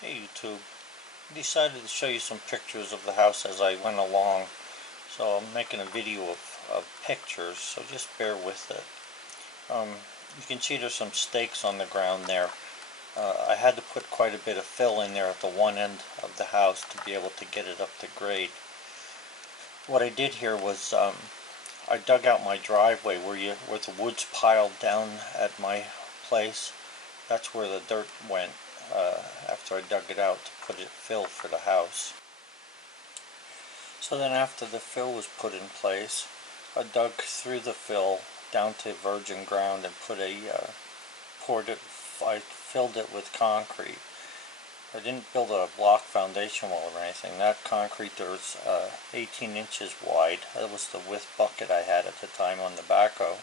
Hey YouTube, I decided to show you some pictures of the house as I went along. So I'm making a video of pictures, so just bear with it. You can see there's some stakes on the ground there. I had to put quite a bit of fill in there at the one end of the house to be able to get it up to grade. What I did here was I dug out my driveway where the wood's piled down at my place. That's where the dirt went after I dug it out to put it fill for the house. So then after the fill was put in place, I dug through the fill down to virgin ground and I filled it with concrete. I didn't build a block foundation wall or anything. That concrete there was 18 inches wide. That was the width bucket I had at the time on the backhoe,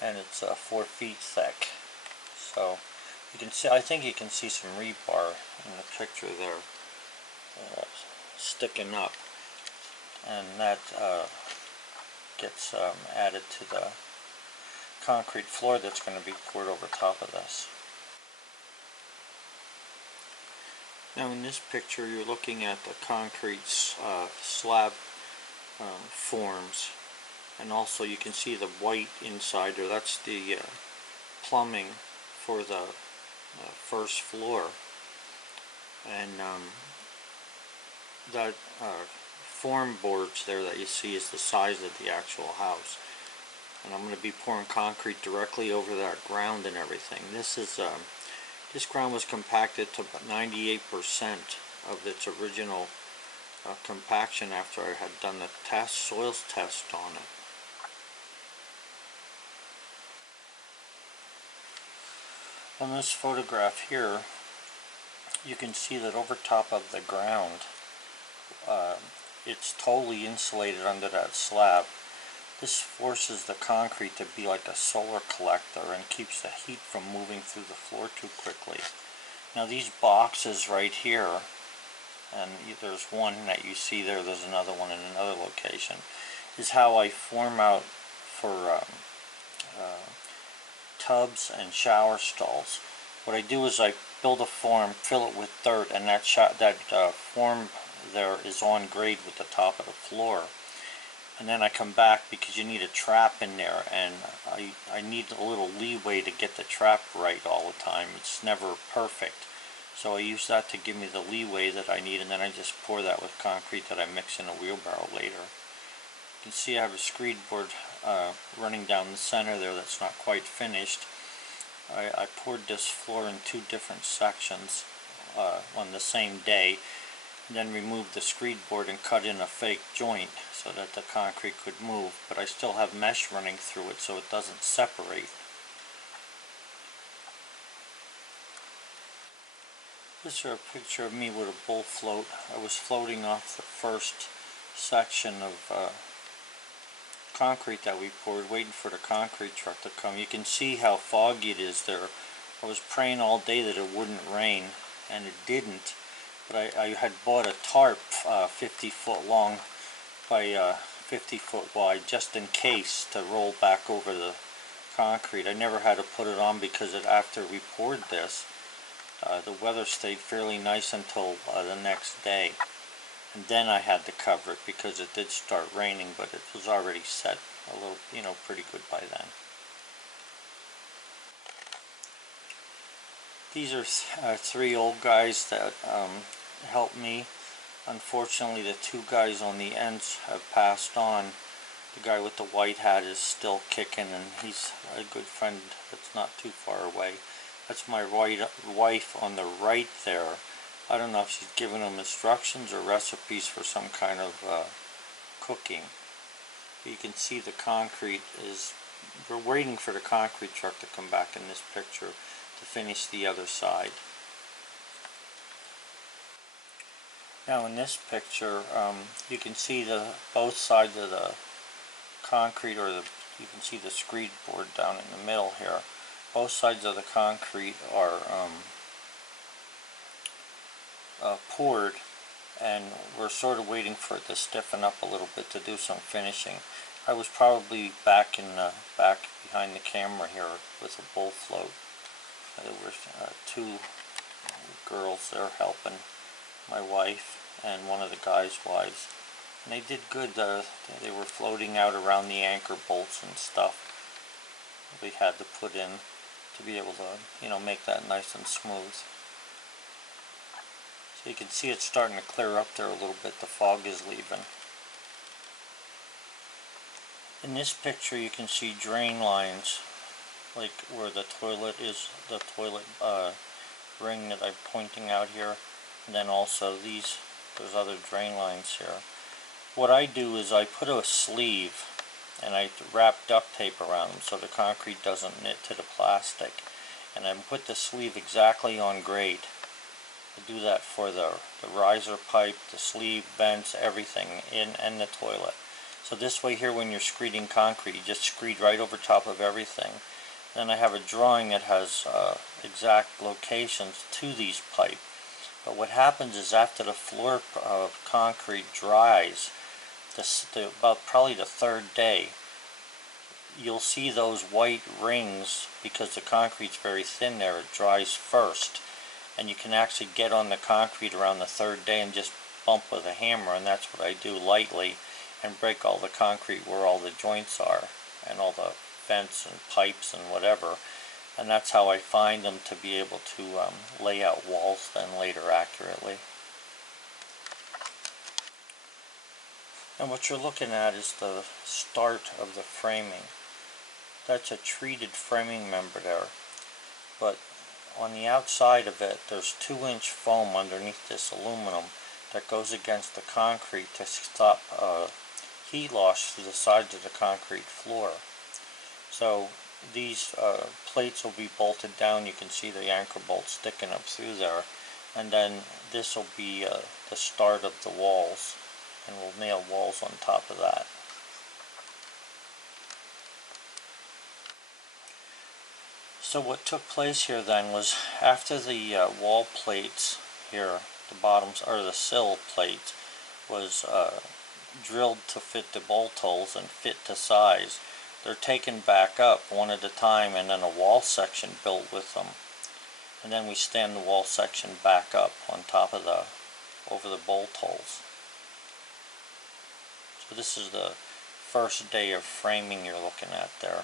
and it's 4 feet thick. So you can see, I think you can see some rebar in the picture there sticking up, and that gets added to the concrete floor that's going to be poured over top of this. Now in this picture you're looking at the concrete slab forms, and also you can see the white inside there. That's the plumbing for the first floor, and that form boards there that you see is the size of the actual house. And I'm going to be pouring concrete directly over that ground and everything. This ground was compacted to about 98% of its original compaction after I had done the soils test on it. On this photograph here, you can see that over top of the ground, it's totally insulated under that slab. This forces the concrete to be like a solar collector and keeps the heat from moving through the floor too quickly. Now these boxes right here, and there's one that you see there, there's another one in another location, is how I form out for tubs and shower stalls. What I do is I build a form, fill it with dirt, and that form there is on grade with the top of the floor. And then I come back because you need a trap in there, and I need a little leeway to get the trap right all the time. It's never perfect. So I use that to give me the leeway that I need, and then I just pour that with concrete that I mix in a wheelbarrow later. You can see I have a screed board running down the center there that's not quite finished. I poured this floor in 2 different sections on the same day, and then removed the screed board and cut in a fake joint so that the concrete could move, but I still have mesh running through it so it doesn't separate. This is a picture of me with a bull float. I was floating off the first section of concrete that we poured, waiting for the concrete truck to come. You can see how foggy it is there. I was praying all day that it wouldn't rain, and it didn't. But I had bought a tarp 50 foot long by 50 foot wide just in case to roll back over the concrete. I never had to put it on because after we poured this, the weather stayed fairly nice until the next day. And then I had to cover it because it did start raining, but it was already set a little, pretty good by then. These are 3 old guys that helped me. Unfortunately, the 2 guys on the ends have passed on. The guy with the white hat is still kicking, and he's a good friend that's not too far away. That's my wife on the right there. I don't know if she's giving them instructions or recipes for some kind of cooking. But you can see the concrete is, we're waiting for the concrete truck to come back in this picture to finish the other side. Now in this picture, you can see both sides of the concrete, you can see the screed board down in the middle here. Both sides of the concrete are poured, and we're sort of waiting for it to stiffen up a little bit to do some finishing. I was probably back behind the camera here with a bull float. There were 2 girls there helping, my wife and one of the guys' wives. And they did good. They were floating out around the anchor bolts and stuff we had to put in to be able to, make that nice and smooth. So you can see it's starting to clear up there a little bit. The fog is leaving. In this picture you can see drain lines, like where the toilet is, the toilet ring that I'm pointing out here, and then also there's other drain lines here. What I do is I put a sleeve and I wrap duct tape around them so the concrete doesn't knit to the plastic, and I put the sleeve exactly on grade. I do that for the riser pipe, the sleeve, vents, everything in the toilet. So this way here when you're screeding concrete, you just screed right over top of everything. Then I have a drawing that has exact locations to these pipe. But what happens is after the floor of concrete dries, about probably the third day, you'll see those white rings because the concrete's very thin there. It dries first, and you can actually get on the concrete around the third day and just bump with a hammer, and that's what I do lightly, and break all the concrete where all the joints are and all the vents and pipes and whatever, and that's how I find them to be able to lay out walls then later accurately. And what you're looking at is the start of the framing. That's a treated framing member there, but on the outside of it there's 2-inch foam underneath this aluminum that goes against the concrete to stop heat loss through the sides of the concrete floor. So these plates will be bolted down. You can see the anchor bolt sticking up through there, and then this will be the start of the walls, and we'll nail walls on top of that. So what took place here then was after the wall plates here, the bottoms or the sill plate was drilled to fit the bolt holes and fit to size, they're taken back up one at a time, and then a wall section built with them, and then we stand the wall section back up on top of over the bolt holes. So this is the first day of framing you're looking at there.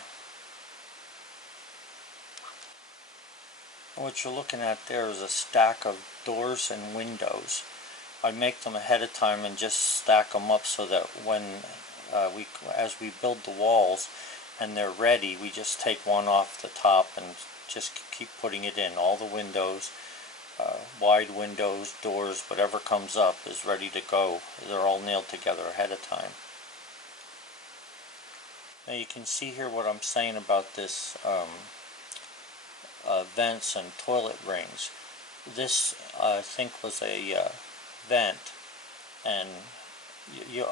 And what you're looking at there is a stack of doors and windows. I make them ahead of time and just stack them up so that when as we build the walls and they're ready, we just take one off the top and just keep putting it in. All the windows, wide windows, doors, whatever comes up is ready to go. They're all nailed together ahead of time. Now you can see here what I'm saying about this vents and toilet rings. This I think was a vent, and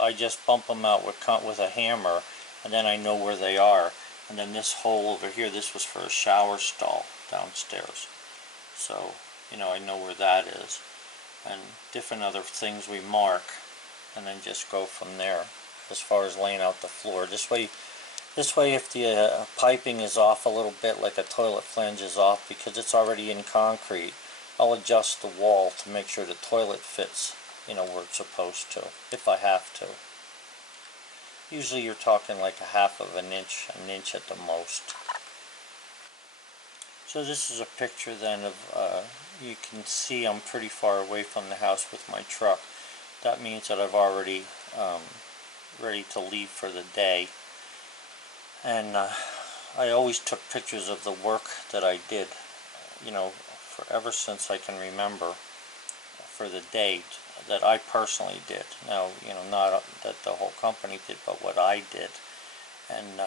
I just bump them out with a hammer, and then I know where they are. And then this hole over here, this was for a shower stall downstairs, so I know where that is, and different other things we mark, and then just go from there as far as laying out the floor. This way if the piping is off a little bit, like a toilet flange is off because it's already in concrete, I'll adjust the wall to make sure the toilet fits where it's supposed to, if I have to. Usually you're talking like a half of an inch at the most. So this is a picture then of, you can see I'm pretty far away from the house with my truck. That means that I've already ready to leave for the day. And I always took pictures of the work that I did, ever since I can remember, for the day that I personally did. Now, not that the whole company did, but what I did. And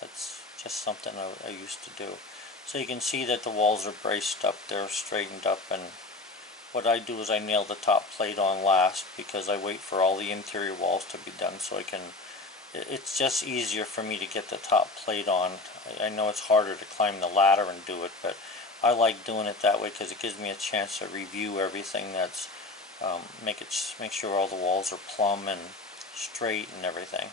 that's just something I used to do. So you can see that the walls are braced up, they're straightened up, and what I do is I nail the top plate on last because I wait for all the interior walls to be done so I can. It's just easier for me to get the top plate on. I know it's harder to climb the ladder and do it, but I like doing it that way because it gives me a chance to review everything that's make sure all the walls are plumb and straight and everything.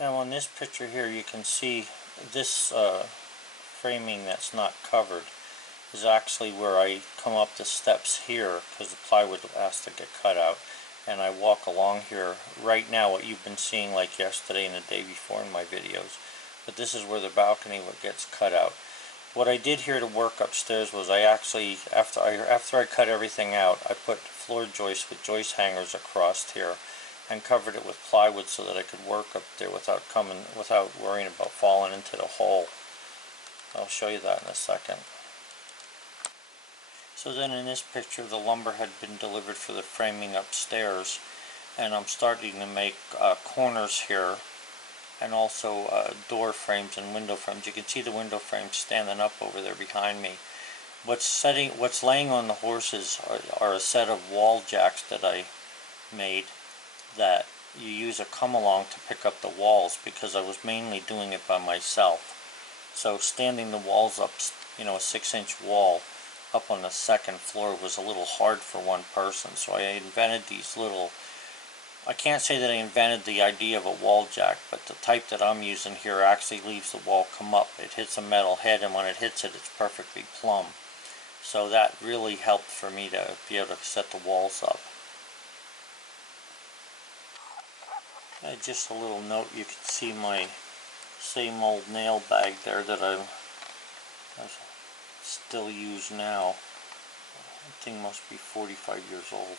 Now on this picture here you can see this framing that's not covered is actually where I come up the steps here, because the plywood has to get cut out, and I walk along here right now, what you've been seeing like yesterday and the day before in my videos. But this is where the balcony gets cut out. What I did here to work upstairs was I actually, after I cut everything out, I put floor joists with joist hangers across here and covered it with plywood so that I could work up there without worrying about falling into the hole. I'll show you that in a second. So then in this picture, the lumber had been delivered for the framing upstairs, and I'm starting to make corners here, and also door frames and window frames. You can see the window frames standing up over there behind me. What's laying on the horses are a set of wall jacks that I made that you use a come along to pick up the walls, because I was mainly doing it by myself. So standing the walls up, a 6-inch wall up on the second floor was a little hard for one person. So I invented these little, I can't say that I invented the idea of a wall jack, but the type that I'm using here actually leaves the wall come up. It hits a metal head, and when it hits it, it's perfectly plumb. So that really helped for me to be able to set the walls up. Just a little note, you can see my same old nail bag there that I still use now. That thing must be 45 years old.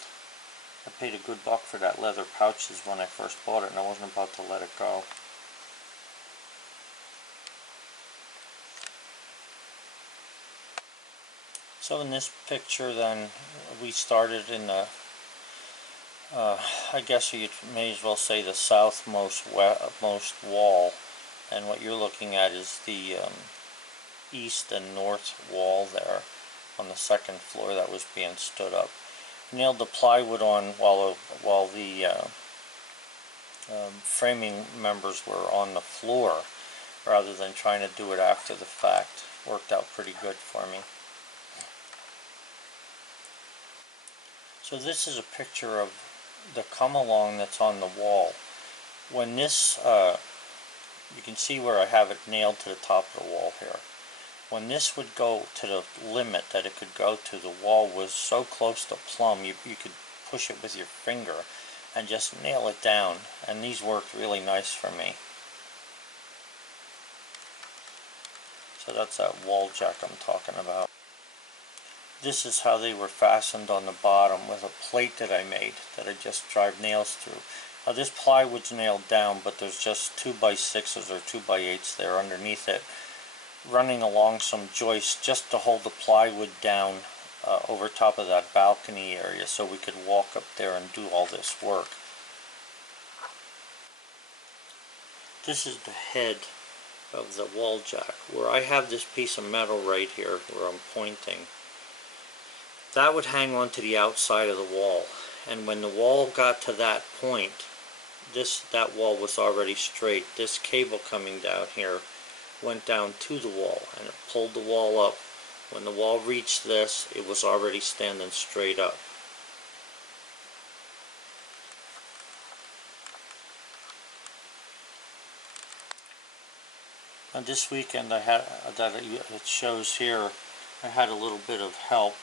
I paid a good buck for that leather pouches when I first bought it, and I wasn't about to let it go. So in this picture then, we started in the I guess you may as well say the southmost most wall, and what you're looking at is the east and north wall there on the second floor that was being stood up. Nailed the plywood on while the framing members were on the floor, rather than trying to do it after the fact. Worked out pretty good for me. So this is a picture of the come along that's on the wall. When this, you can see where I have it nailed to the top of the wall here. When this would go to the limit that it could go to, the wall was so close to plumb, you could push it with your finger and just nail it down, and these worked really nice for me. So that's that wall jack I'm talking about. This is how they were fastened on the bottom, with a plate that I made that I just drive nails through. Now this plywood's nailed down, but there's just 2x6s or 2x8s there underneath it, running along some joists just to hold the plywood down over top of that balcony area, so we could walk up there and do all this work. This is the head of the wall jack, where I have this piece of metal right here where I'm pointing. That would hang on to the outside of the wall, and when the wall got to that point, that wall was already straight. This cable coming down here went down to the wall, and it pulled the wall up. When the wall reached this, it was already standing straight up. And this weekend I had, it shows here, I had a little bit of help.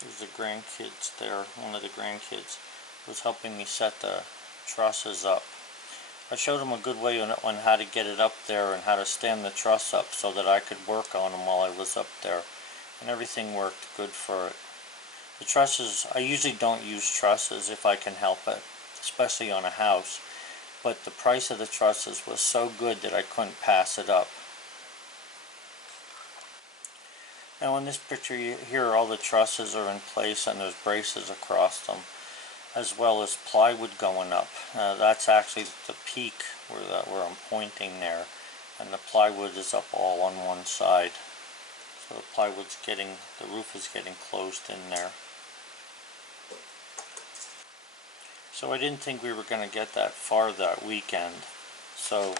There's the grandkids there. One of the grandkids was helping me set the trusses up. I showed him a good way on how to get it up there and how to stand the truss up so that I could work on them while I was up there, and everything worked good for it. The trusses, I usually don't use trusses if I can help it, especially on a house, but the price of the trusses was so good that I couldn't pass it up. Now in this picture here, all the trusses are in place and there's braces across them, as well as plywood going up. That's actually the peak where I'm pointing there, and the plywood is up all on one side. So the roof is getting closed in there. So I didn't think we were going to get that far that weekend, so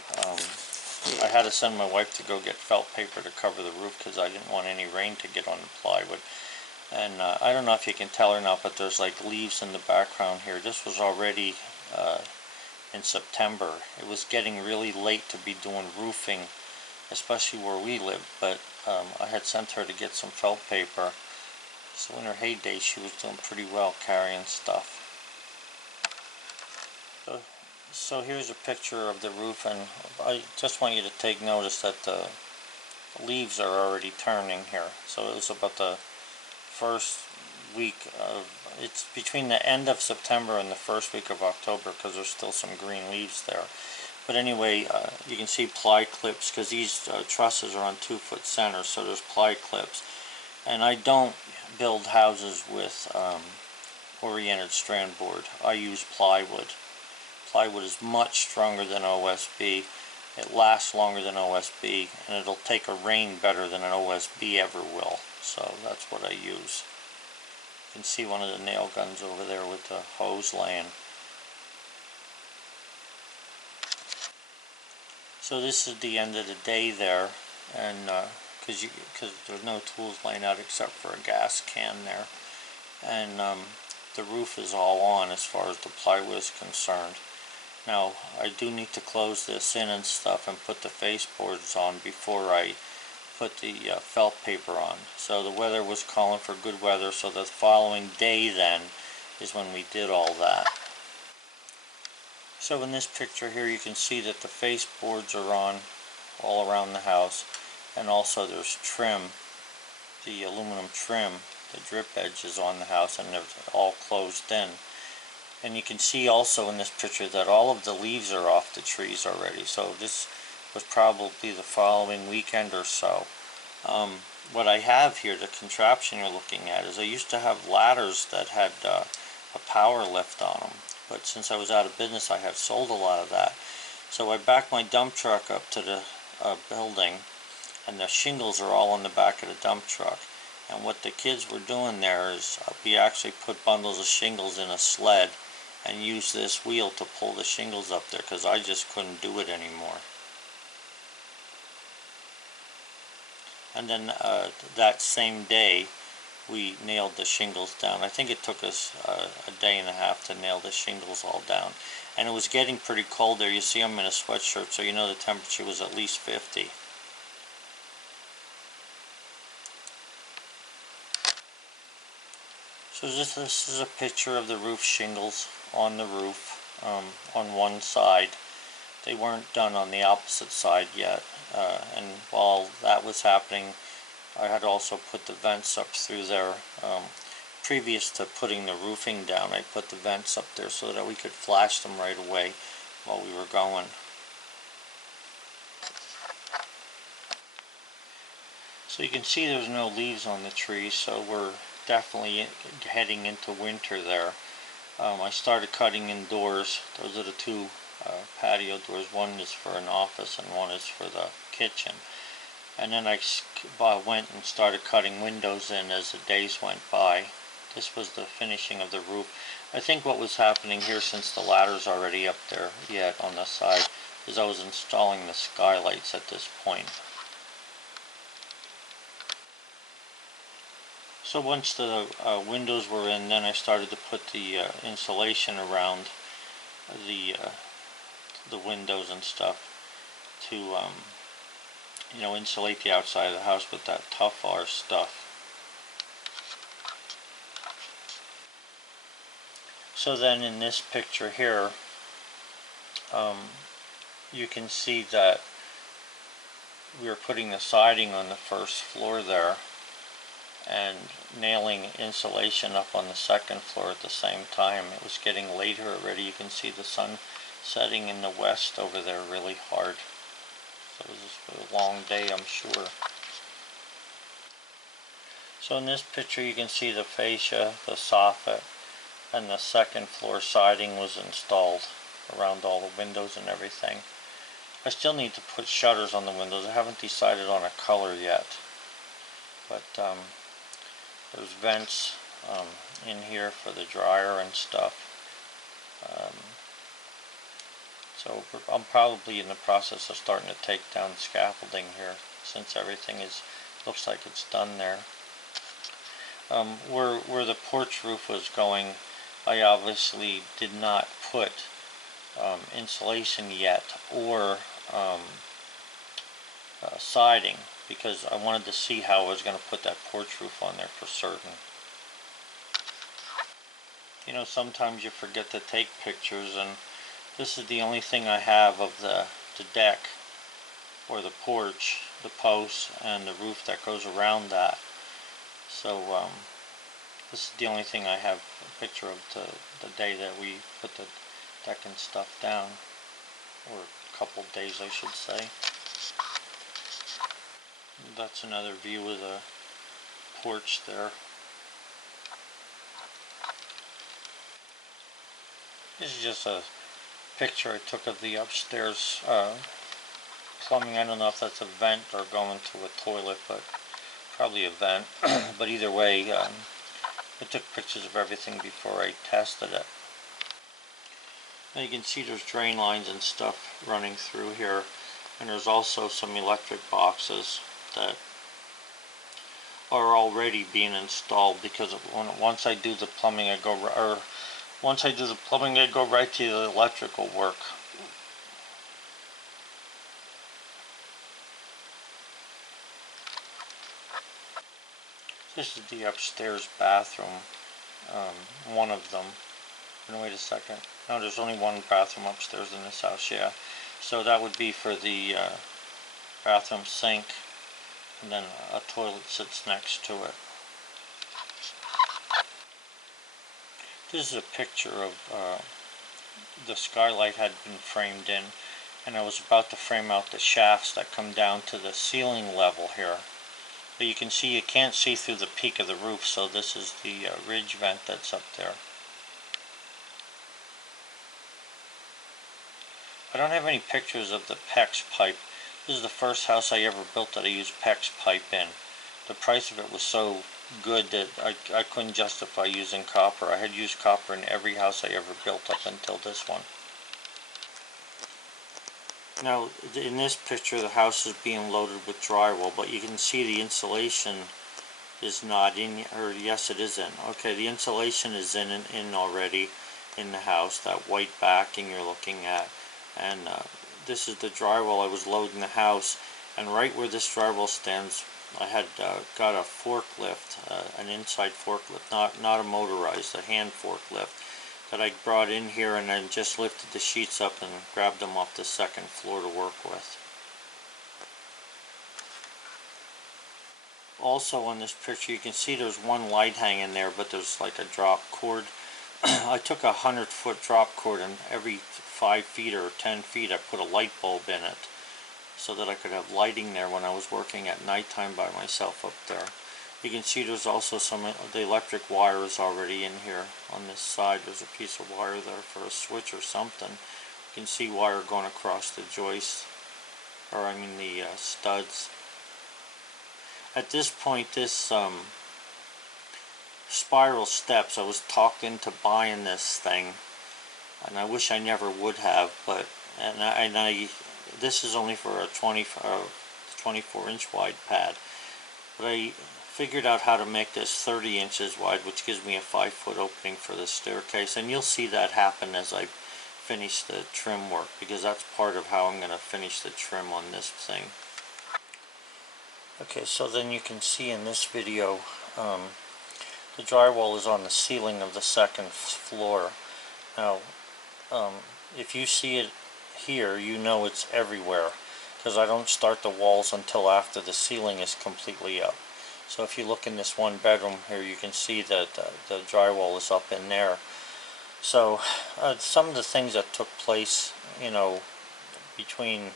I had to send my wife to go get felt paper to cover the roof because I didn't want any rain to get on the plywood. And I don't know if you can tell or not, but there's like leaves in the background here. This was already in September. It was getting really late to be doing roofing especially where we live. But I had sent her to get some felt paper, so in her heyday she was doing pretty well carrying stuff. So here's a picture of the roof, and I just want you to take notice that the leaves are already turning here. So it was about the first week of, it's between the end of September and the first week of October, because there's still some green leaves there. But anyway, you can see ply clips, because these trusses are on 2-foot centers, so there's ply clips. And I don't build houses with oriented strand board. I use plywood. Plywood is much stronger than OSB. It lasts longer than OSB, and it'll take a rain better than an OSB ever will. So that's what I use. You can see one of the nail guns over there with the hose laying. So this is the end of the day there, and because there's no tools laying out except for a gas can there, and the roof is all on as far as the plywood is concerned. Now I do need to close this in and stuff and put the baseboards on before I put the felt paper on. So the weather was calling for good weather, so the following day then is when we did all that. So in this picture here you can see that the baseboards are on all around the house, and also there's trim, the aluminum trim, the drip edge is on the house, and they're all closed in. And you can see also in this picture that all of the leaves are off the trees already, so this was probably the following weekend or so. What I have here, the contraption you're looking at, is I used to have ladders that had a power lift on them, but since I was out of business I have sold a lot of that. So I backed my dump truck up to the building, and the shingles are all on the back of the dump truck. And what the kids were doing there is we actually put bundles of shingles in a sled and use this wheel to pull the shingles up there, because I just couldn't do it anymore. And then that same day we nailed the shingles down. I think it took us a day and a half to nail the shingles all down. And it was getting pretty cold there. You see I'm in a sweatshirt, so you know the temperature was at least 50. So this is a picture of the roof shingles on the roof on one side. They weren't done on the opposite side yet, and while that was happening I had also put the vents up through there. Previous to putting the roofing down, I put the vents up there so that we could flash them right away while we were going. So you can see there's no leaves on the trees, so we're definitely heading into winter there. I started cutting in doors. Those are the two patio doors. One is for an office and one is for the kitchen. And then I went and started cutting windows in as the days went by. This was the finishing of the roof. I think what was happening here, since the ladder's already up there yet on the side, is I was installing the skylights at this point. So once the windows were in, then I started to put the insulation around the windows and stuff to you know, insulate the outside of the house with that Tough-R stuff. So then in this picture here, you can see that we were putting the siding on the first floor there and nailing insulation up on the second floor at the same time. It was getting later already. You can see the sun setting in the west over there really hard. So it was a long day, I'm sure. So in this picture you can see the fascia, the soffit, and the second floor siding was installed around all the windows and everything. I still need to put shutters on the windows. I haven't decided on a color yet. But there's vents in here for the dryer and stuff. So I'm probably in the process of starting to take down scaffolding here, since everything looks like it's done there. Where the porch roof was going, I obviously did not put insulation yet, or siding, because I wanted to see how I was going to put that porch roof on there for certain. You know, sometimes you forget to take pictures, and this is the only thing I have of the deck or the porch, the posts, and the roof that goes around that. So this is the only thing I have a picture of the day that we put the deck and stuff down, or a couple of days I should say. That's another view of the porch there. This is just a picture I took of the upstairs plumbing. I don't know if that's a vent or going to a toilet, but probably a vent. But either way, I took pictures of everything before I tested it. Now you can see there's drain lines and stuff running through here, and there's also some electric boxes that are already being installed, because once I do the plumbing, I go right to the electrical work. This is the upstairs bathroom, one of them. And wait a second. No, there's only one bathroom upstairs in this house, yeah. So that would be for the bathroom sink, and then a toilet sits next to it. This is a picture of the skylight had been framed in, and I was about to frame out the shafts that come down to the ceiling level here. But you can see, you can't see through the peak of the roof, so this is the ridge vent that's up there. I don't have any pictures of the PEX pipe. This is the first house I ever built that I used PEX pipe in. The price of it was so good that I couldn't justify using copper. I had used copper in every house I ever built up until this one. Now, in this picture, the house is being loaded with drywall, but you can see the insulation is not in, or yes, it is in. Okay, the insulation is in already in the house, that white backing you're looking at. And this is the drywall I was loading the house, and right where this drywall stands, I had got a forklift, an inside forklift, not a motorized, a hand forklift, that I brought in here, and then just lifted the sheets up and grabbed them off the second floor to work with. Also on this picture you can see there's one light hanging there, but there's like a drop cord. I took a 100-foot drop cord, and every 5 feet or 10 feet I put a light bulb in it, so that I could have lighting there when I was working at nighttime by myself up there. You can see there's also some of the electric wires already in here. On this side there's a piece of wire there for a switch or something. You can see wire going across the joist, or I mean the studs. At this point, this spiral steps, I was talked into buying this thing, and I wish I never would have, but this is only for a 24-inch wide pad, but I figured out how to make this 30 inches wide, which gives me a 5-foot opening for the staircase, and you'll see that happen as I finish the trim work, because that's part of how I'm going to finish the trim on this thing. Okay, so then you can see in this video, the drywall is on the ceiling of the second floor. Now, if you see it here, you know it's everywhere, because I don't start the walls until after the ceiling is completely up. So if you look in this one bedroom here, you can see that the drywall is up in there. So some of the things that took place, you know, between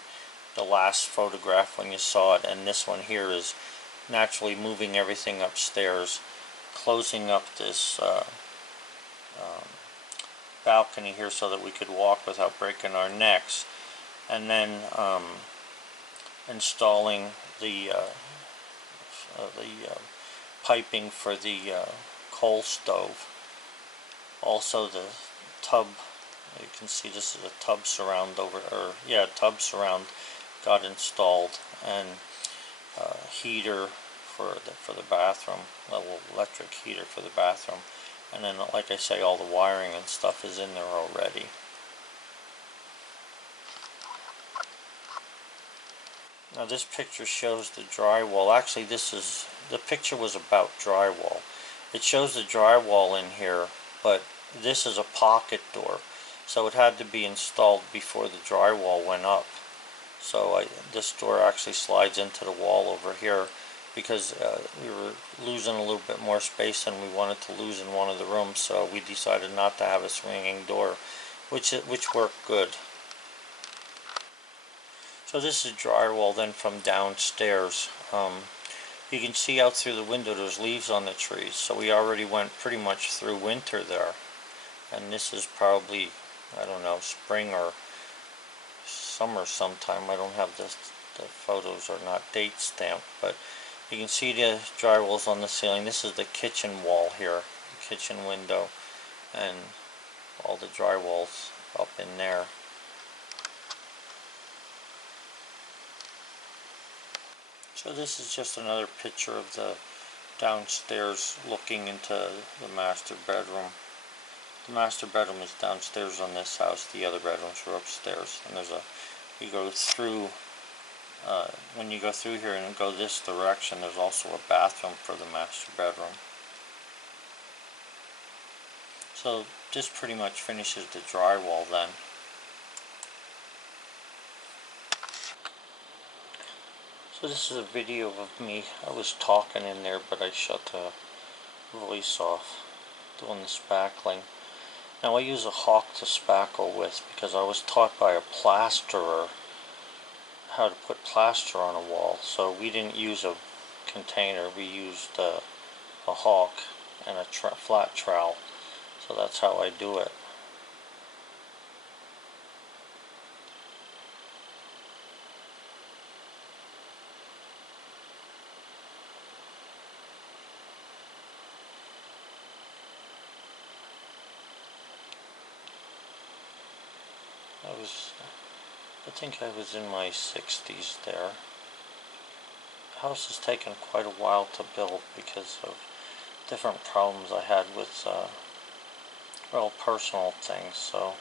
the last photograph when you saw it and this one here, is naturally moving everything upstairs, closing up this balcony here so that we could walk without breaking our necks, and then installing the piping for the coal stove. Also the tub, you can see this is a tub surround tub surround got installed, and heater for the bathroom, little electric heater for the bathroom, and then, like I say, all the wiring and stuff is in there already. Now this picture shows the drywall. Actually, the picture was about drywall. It shows the drywall in here, but this is a pocket door, so it had to be installed before the drywall went up. So this door actually slides into the wall over here because we were losing a little bit more space than we wanted to lose in one of the rooms, so we decided not to have a swinging door, which worked good. So this is drywall then from downstairs. You can see out through the window there's leaves on the trees, so we already went pretty much through winter there. And this is probably, I don't know, spring or summer sometime. I don't have the photos are not date stamped, but you can see the drywall's on the ceiling. This is the kitchen wall here, the kitchen window, and all the drywall's up in there. So this is just another picture of the downstairs looking into the master bedroom. The master bedroom is downstairs on this house. The other bedrooms are upstairs. And there's you go through, when you go through here and go this direction, there's also a bathroom for the master bedroom. So this pretty much finishes the drywall then. So this is a video of me. I was talking in there, but I shut the voice off doing the spackling. Now I use a hawk to spackle with because I was taught by a plasterer how to put plaster on a wall. So we didn't use a container, we used a hawk and a flat trowel. So that's how I do it. I think I was in my 60s there. The house has taken quite a while to build because of different problems I had with, well, personal things, so.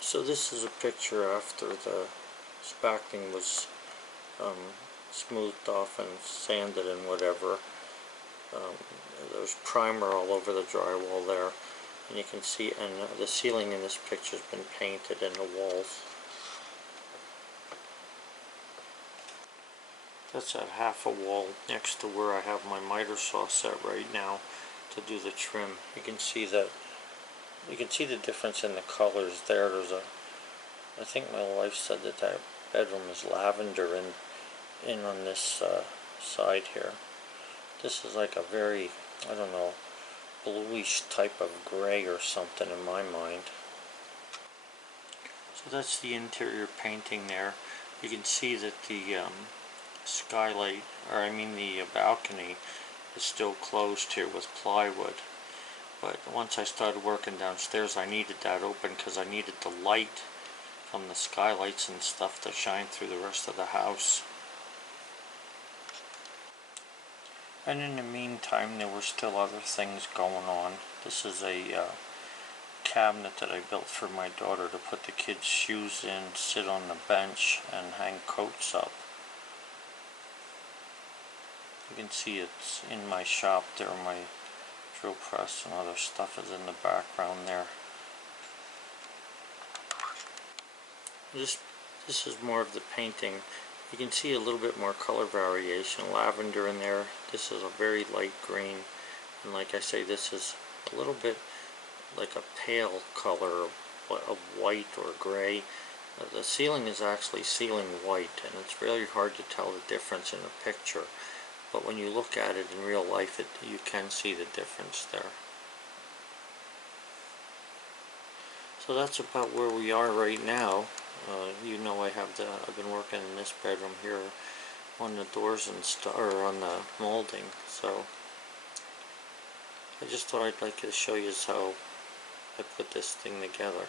So this is a picture after the spackling was smoothed off and sanded and whatever. There's primer all over the drywall there, and you can see, and the ceiling in this picture has been painted and the walls. That's at half a wall next to where I have my miter saw set right now to do the trim. You can see that. You can see the difference in the colors there. I think my wife said that bedroom is lavender in on this side here. This is like a very, I don't know, bluish type of gray or something in my mind. So that's the interior painting there. You can see that the skylight, or I mean the balcony, is still closed here with plywood. But once I started working downstairs, I needed that open because I needed the light from the skylights and stuff to shine through the rest of the house. And in the meantime, there were still other things going on. This is a cabinet that I built for my daughter to put the kids' shoes in, sit on the bench, and hang coats up. You can see it's in my shop there. My drill press and other stuff is in the background there. This is more of the painting. You can see a little bit more color variation. Lavender in there. This is a very light green, and like I say, this is a little bit like a pale color of white or gray. The ceiling is actually ceiling white, and it's really hard to tell the difference in a picture. but when you look at it in real life, you can see the difference there. So that's about where we are right now. You know, I've been working in this bedroom here on the doors and or on the molding. So I just thought I'd like to show you how I put this thing together.